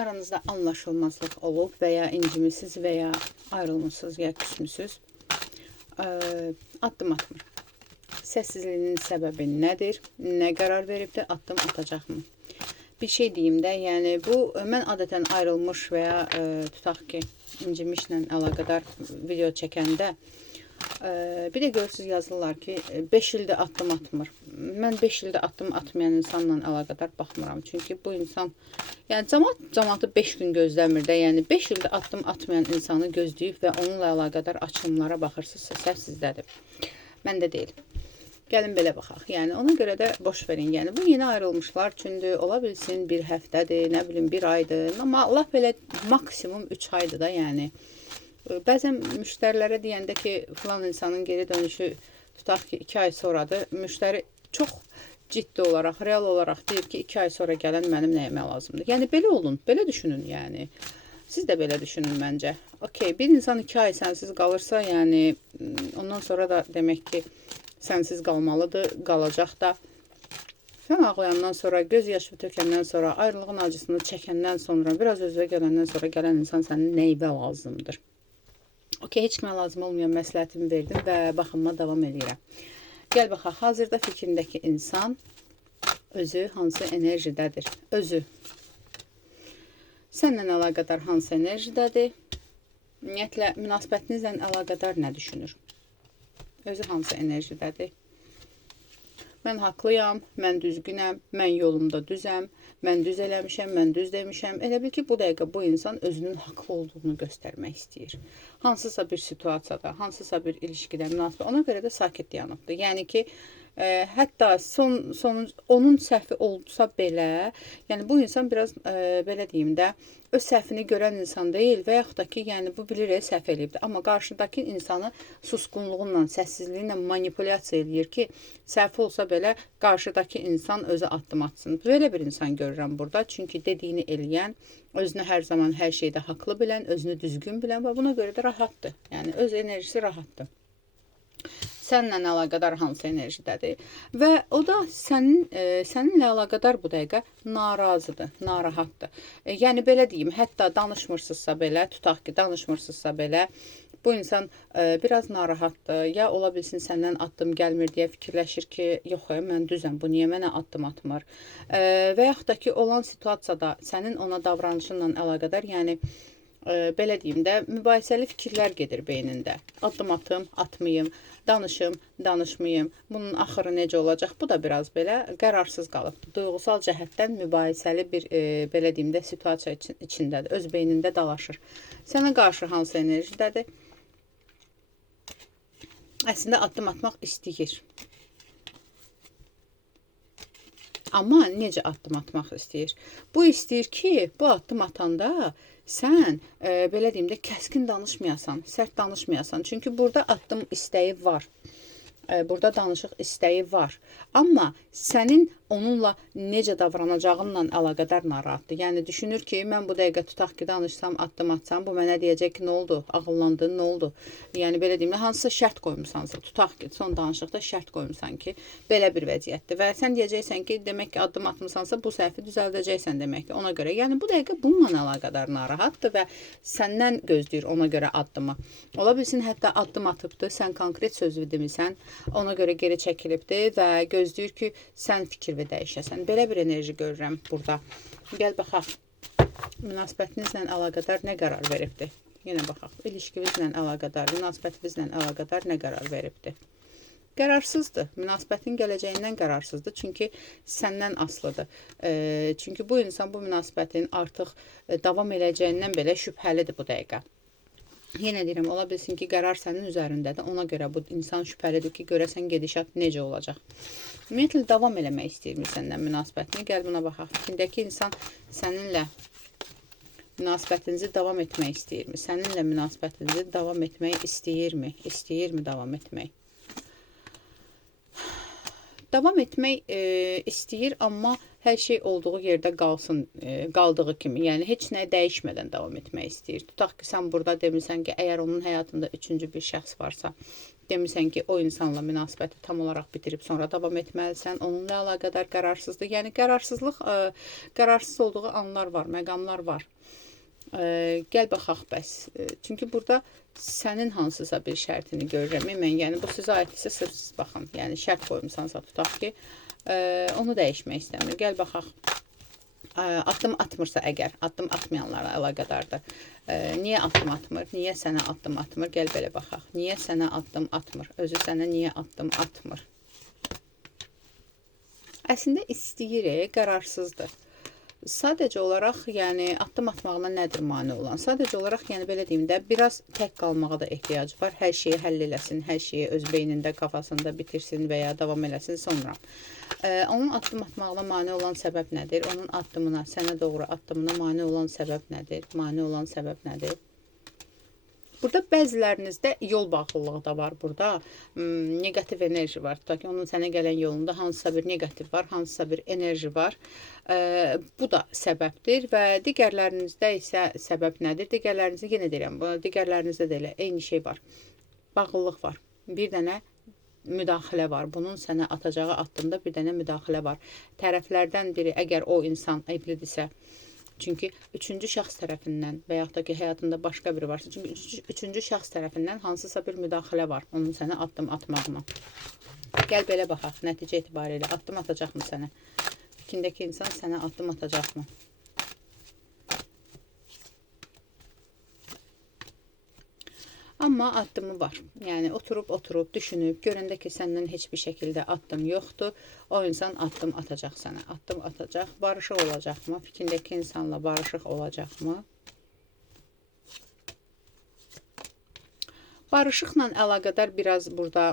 aranızda anlaşılmazlıq olub və ya incimisiniz və ya ayrılmışsınız ya küsmüsünüz. Addım atmır. Səssizliyinin səbəbi nədir? Nə qərar veribdir? Addım atacaqmı? Bir şey deyim də, yəni bu mən adətən ayrılmış və ya tutaq ki, incimişlə əlaqədar video çəkəndə bir də görürsünüz yazırlar ki 5 ildə addım atmır. Mən 5 ildə addım atmayan insanla əlaqədar baxmıram. Çünki bu insan, yəni cəmaatı 5 gün gözləmir də, yəni 5 ildə addım atmayan insanı gözləyib və onunla əlaqədar açılımlara baxırsınızsa, səhv sizdədir. Məndə deyil. Gəlin belə baxaq. Yəni ona görə də boş verin. Yəni bu yeni ayrılmışlar üçündür. Ola bilsin bir həftədir, nə bilim bir aydır. Amma Allah belə maksimum 3 aydır da, yəni. Bəzən müştərilərə deyəndə ki, filan insanın geri dönüşü tutaq ki 2 ay sonradır. Müştəri çox ciddi olaraq, real olaraq deyir ki 2 ay sonra gələn mənim nəyimə lazımdır. Yəni belə olun, belə düşünün yəni. Siz də belə düşünün məncə. Okey, bir insan 2 ay sənsiz qalırsa, yəni ondan sonra da demək ki sənsiz qalmalıdır, qalacaq da. Sən ağlayandan sonra, göz yaşı tökəndən sonra, ayrılığın acısını çəkəndən sonra, biraz özünə gələndən sonra gələn insan sənin nəyinə lazımdır. Okey, heç kimə lazım olmayan məsləhətimi verdim və baxımıma davam edirəm. Gəl baxaq, hazırda fikrindəki insan özü hansı enerjidədir? Özü. Səndən əlaqədar hansı enerjidədir? Ümumiyyətlə, münasibətinizlə əlaqədar nə düşünür? Özü hansı enerjidədir? Mən haqlıyam, mən düzgünəm, mən yolumda düzəm, mən düz eləmişəm, mən düz demişəm. Elə bil ki, bu dəqiqə bu insan özünün haqlı olduğunu göstərmək istəyir. Hansısa bir situasiyada, hansısa bir ilişkidə, münasibət, ona görə də sakit dayanıbdır. Yəni ki, hətta onun səhvi olsa belə, yəni bu insan biraz, belə deyim də, öz səhvini görən insan deyil və yaxud da ki, yəni bu bilir səhv eləyibdir. Amma qarşıdakı insanı susqunluğunla, səssizliyinlə manipulyasiya eləyir ki, səhv olsa belə qarşıdakı insan özü addım atsın. Böyle bir insan görürəm burada. Çünki dediyini eləyən, özünü hər zaman hər şeydə haqlı bilən, özünü düzgün bilən və buna görə də rahatdır. Yəni öz enerjisi rahatdır. Səninlə əlaqədar hansı enerjidədir və o da səninlə əlaqədar bu dəqiqə narazıdır, narahatdır. Yəni belə deyim, hətta danışmırsınızsa belə, tutaq ki, danışmırsınızsa belə, bu insan biraz narahatdır. Ya ola bilsin səndən addım gəlmir deyə fikirləşir ki, yox, mən düzəm, bu niyə mənə addım atmır? Və yaxud da ki, olan situasiyada sənin ona davranışınla əlaqədar, yəni belə deyim də, mübahisəli fikirlər gedir beynində. Addım atım, atmayım, danışım, danışmayım, bunun axırı necə olacaq? Bu da biraz belə qərarsız qalıbdır. Duyğusal cəhətdən mübahisəli bir, belə deyim də, situasiya içindədir. Öz beynində dalaşır. Sənə qarşı hansı enerjidədir? Əslində addım atmaq istəyir. Amma necə addım atmaq istəyir? Bu istəyir ki, bu addım atanda sən, belə deyim də, kəskin danışmayasan, sərt danışmayasan. Çünki burada addım istəyi var. Burada danışıq istəyi var. Amma sənin onunla necə davranacağınla əlaqədar narahatdır. Yəni düşünür ki, mən bu dəqiqə tutaq ki, danışsam, addım atsam, bu mənə deyəcək ki, nə oldu? Ağıllandın, nə oldu? Yəni belə deyim, hansısa şərt qoymusansa, tutaq ki, son danışıqda şərt qoymusan ki, belə bir vəziyyətdir. Və sən deyəcəksən ki, demək ki, addım atmısansa, bu səhvi düzəldəcəksən deməkdir. Ona görə, yəni bu dəqiqə bununla əlaqədar narahatdır və səndən gözləyir ona görə addımı. Ola bilsin, hətta addım atıbdır, sən konkret sözü demirsən, ona görə geri çəkilibdir və gözləyir ki, sən fikir dəyişəsən. Belə bir enerji görürəm burada. Gəl baxaq. Münasibətinizlə əlaqədar nə qərar veribdir? Yenə baxaq. İlişkinizlə əlaqədar, münasibətinizlə əlaqədar nə qərar veribdir? Qərarsızdır. Münasibətin gələcəyindən qərarsızdır. Çünki səndən asılıdır. Çünki bu insan bu münasibətin artıq davam edəcəyindən belə şübhəlidir bu dəqiqə. Yenə deyirəm, ola bilsin ki, qərar sənin üzərindədir. Ona görə bu insan şübhəlidir ki, görəsən gedişat necə olacaq. Ümumiyyətlə, davam eləmək istəyirmi səndən münasibətini? Gəl buna baxaq. Fikrindəki insan səninlə münasibətinizi davam etmək istəyirmi? Səninlə münasibətinizi davam etmək istəyirmi? İstəyirmi davam etmək? Davam etmək istəyir, amma hər şey olduğu yerdə qalsın, qaldığı kimi. Yəni, heç nə dəyişmədən davam etmək istəyir. Tutaq ki, sən burada demirsən ki, əgər onun həyatında üçüncü bir şəxs varsa, demisən ki, o insanla münasibəti tam olaraq bitirib sonra davam etməlisən. Onunla əlaqədar qərarsızlıq, yəni qərarsız olduğu anlar var, məqamlar var. Gəl baxaq bəs. Çünki burada sənin hansısa bir şərtini görürəm mən. Yəni bu sizə aiddirsə sırf siz baxın. Yəni şərt qoymusansa tutaq ki, onu dəyişmək istəmir. Gəl baxaq. Addım atmırsa əgər, addım atmayanlara əlaqədardır. Niyə addım atmır? Niyə sənə addım atmır? Gəl belə baxaq. Niyə sənə addım atmır? Özü sənə niyə addım atmır? Əslində istəyir, qərarsızdır. Sadəcə olaraq, yəni addım atmağına nədir mane olan? Sadəcə olaraq, yəni belə deyim də, biraz tək qalmağa da ehtiyacı var. Hər şeyi həll eləsin, hər şeyi öz beynində, kafasında bitirsin və ya davam eləsin sonra. Onun addım atmağına mane olan səbəb nədir? Onun addımına, sənə doğru addımına mane olan səbəb nədir? Mane olan səbəb nədir? Burada bəzilərinizdə yol bağlılığı da var burada. Negativ enerji var. Tutaq ki, onun sənə gələn yolunda hansısa bir negativ var, hansısa bir enerji var. Bu da səbəbdir və digərlərinizdə isə səbəb nədir? Digərlərinizdə yenə deyirəm, digərlərinizdə də elə eyni şey var. Bağlılıq var. Bir dənə müdaxilə var. Bunun sənə atacağı addımda bir dənə müdaxilə var. Tərəflərdən biri, əgər o insan evlidirsə, çünki üçüncü şəxs tərəfindən və yaxud da ki, həyatında başqa biri varsa, çünki üçüncü şəxs tərəfindən hansısa bir müdaxilə var onun sənə addım atmağına. Gəl belə baxaq, nəticə etibarilə addım atacaqmı sənə? Fikindəki insan sənə addım atacaqmı? Amma addımı var. Yəni oturub, düşünüb, görəndə ki, səndən heç bir şəkildə addım yoxdur. O insan addım atacaq sənə. Addım atacaq. Barışıq olacaqmı? Fikindəki insanla barışıq olacaqmı? Barışıqla əlaqədar biraz burada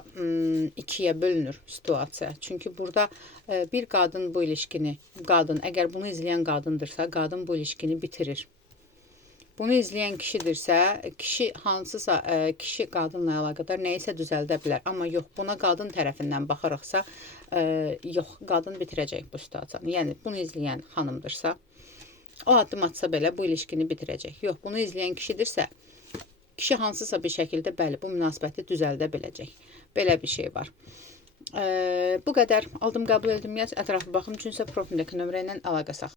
ikiyə bölünür situasiya. Çünki burada bir qadın bu ilişkini, əgər bunu izləyən qadındırsa, qadın bu ilişkini bitirir. Bunu izləyən kişidirsə, kişi qadınla əlaqədar nəyisə düzəldə bilər. Amma yox, buna qadın tərəfindən baxırıqsa, yox, qadın bitirəcək bu situasiyanı. Yəni, bunu izləyən xanımdırsa, o addım atsa belə bu ilişkini bitirəcək. Yox, bunu izləyən kişidirsə, kişi hansısa bir şəkildə, bəli, bu münasibəti düzəldə biləcək. Belə bir şey var. Bu qədər. Aldım, qəbul etdim, ətrafı baxım. Üçüncü profilimdəki nömrə ilə əlaqə saxlayın.